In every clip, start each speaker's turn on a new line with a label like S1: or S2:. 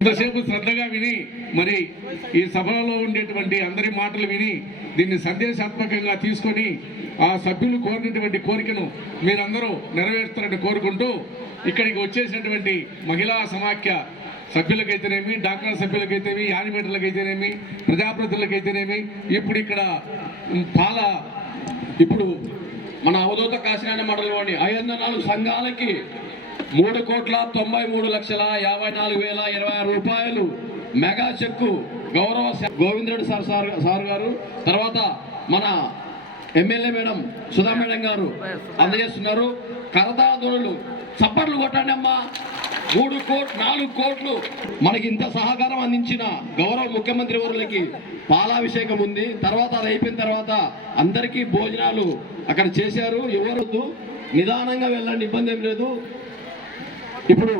S1: ఇంతసేపు శ్రద్ధగా విని మరి ఈ సభలో ఉండేటువంటి అందరి మాటలు విని దీన్ని సందేశాత్మకంగా తీసుకొని ఆ సభ్యులు కోరినటువంటి కోరికను మీరందరూ నెరవేరుస్తారని కోరుకుంటూ ఇక్కడికి వచ్చేసినటువంటి మహిళా సమాఖ్య సభ్యులకైతేనేమి డాక్టర్ సభ్యులకైతేనేమి యానిమేటర్లకైతేనేమి ప్రజాప్రతినిధులకైతేనేమి ఇప్పుడు ఇక్కడ పాల ఇప్పుడు మన అవధూత కాశీనారాయణ మండలంలోని ఐదు సంఘాలకి మూడు కోట్ల తొంభై మూడు లక్షల యాభై నాలుగు వేల ఇరవై ఆరు రూపాయలు మెగా చెక్కు గౌరవ గోవిందరెడ్డి సార్ సార్ సార్ గారు. తర్వాత మన ఎమ్మెల్యే మేడం సుధా మేడం గారు అందజేస్తున్నారు. కరతాధునులు చప్పట్లు కొట్టండి అమ్మా. మూడు కోట్లు నాలుగు కోట్లు. మనకి ఇంత సహకారం అందించిన గౌరవ ముఖ్యమంత్రి వర్యులకి పాలాభిషేకం ఉంది. తర్వాత అది అయిపోయిన తర్వాత అందరికీ భోజనాలు అక్కడ చేశారు. ఎవరు నిదానంగా వెళ్ళండి. ఇబ్బంది ఏం లేదు. ఇప్పుడు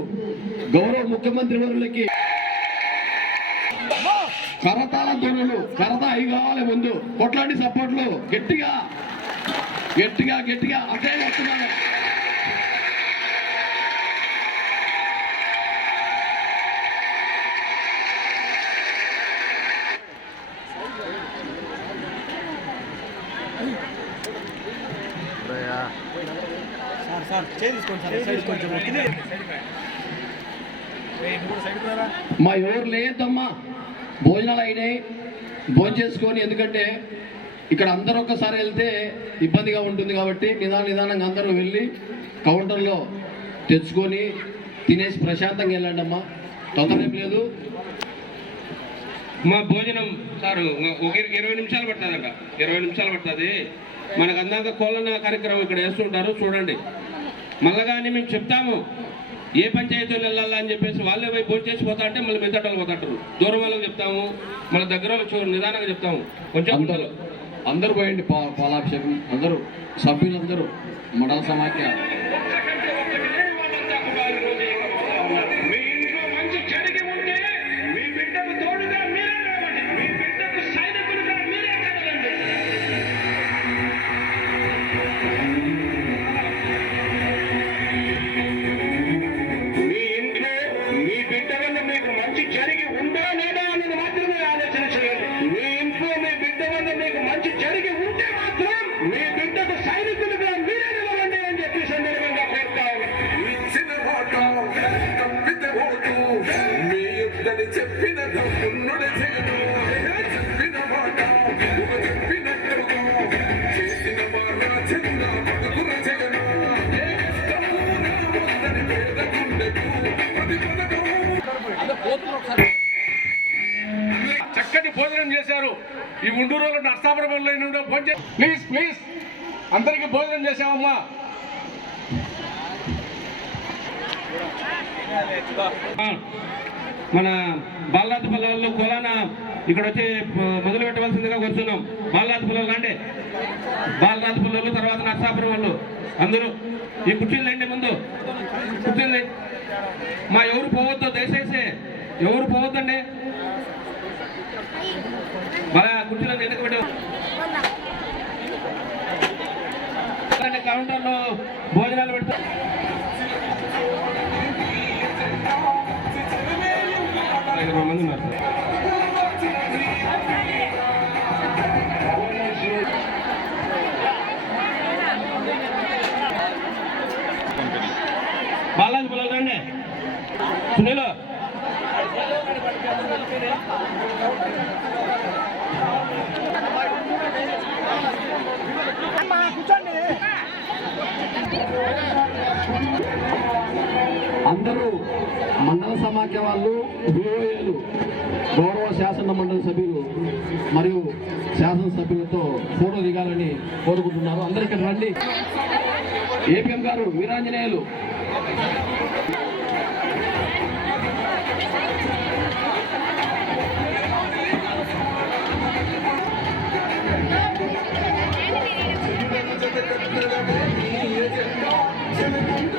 S1: గౌరవ ముఖ్యమంత్రి వరులకి కరతాల ధ్వనులు కరత అయి కావాలి ముందు. కొట్లాంటి సపోర్ట్లు గట్టిగా గట్టిగా గట్టిగా అటే వస్తున్నాను
S2: సార్ సార్ చేయి సార్ కొంచెం
S3: మా ఎవరు లేదమ్మా. భోజనాలు అయినాయి. భోజనం చేసుకొని ఎందుకంటే ఇక్కడ అందరూ ఒక్కసారి వెళ్తే ఇబ్బందిగా ఉంటుంది కాబట్టి నిదాన నిదానంగా అందరూ వెళ్ళి కౌంటర్లో తెచ్చుకొని తినేసి ప్రశాంతంగా వెళ్ళండి అమ్మా. తొందర ఏం లేదు.
S4: మా భోజనం సారు ఒక ఇరవై నిమిషాలు పడుతుందంట ఇరవై నిమిషాలు పడుతుంది. మనకు అందాక కోలన్న కార్యక్రమం ఇక్కడ వేస్తుంటారు చూడండి. మళ్ళా కానీ మేము చెప్తాము. ఏ పంచాయతీలు వెళ్ళాలా అని చెప్పేసి వాళ్ళే పోయి భోజనం చేసి పోతా అంటే మళ్ళీ మిగతా వాళ్ళు పోతాంటారు. దూరం వాళ్ళకి చెప్తాము మన దగ్గర వాళ్ళకి నిదానంగా చెప్తాము. కొంచెం
S3: అందరూ అందరూ పోయండి పాలాభిషేకం. అందరూ సభ్యులందరూ మండల సమాఖ్య.
S1: చక్కటి భోజనం చేశారు. ఈ ఉండూరులో నర్సాపురంలో భోజనం ప్లీజ్ ప్లీజ్. అందరికి భోజనం చేశామమ్మా.
S4: మన బాలనాథ పల్లెల్లో కోలాన ఇక్కడ వచ్చి మొదలు పెట్టవలసిందిగా కూర్చున్నాం. బాలనాథ పల్లెలు అంటే బాలనాథ పల్లెలు తర్వాత నర్సాపురం వాళ్ళు అందరూ ఈ కుర్చీలు ముందు. కుర్చీలు మా ఎవరు పోవద్దు దయచేసి ఎవరు పోవద్దండి? మళ్ళా కుర్చీలను వెనక పెట్ట కౌంటర్లో భోజనాలు పెడతారు ఇరవై మంది ఉన్నారు బాలాజీ పిల్లలు రండి సునీలో
S3: అందరూ మండల సమాఖ్య వాళ్ళు విఓఏలు గౌరవ శాసన మండలి సభ్యులు మరియు శాసనసభ్యులతో ఫోటో దిగాలని కోరుకుంటున్నారు. అందరు ఇక్కడ రండి. ఏపీఎం గారు Veeranjaneyulu.
S5: Thank
S3: you.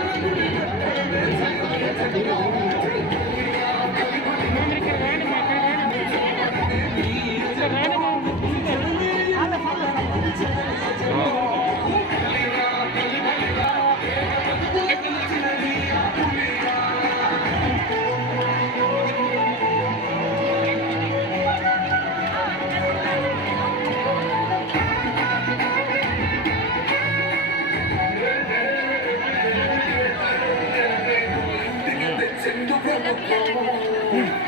S3: Thank you.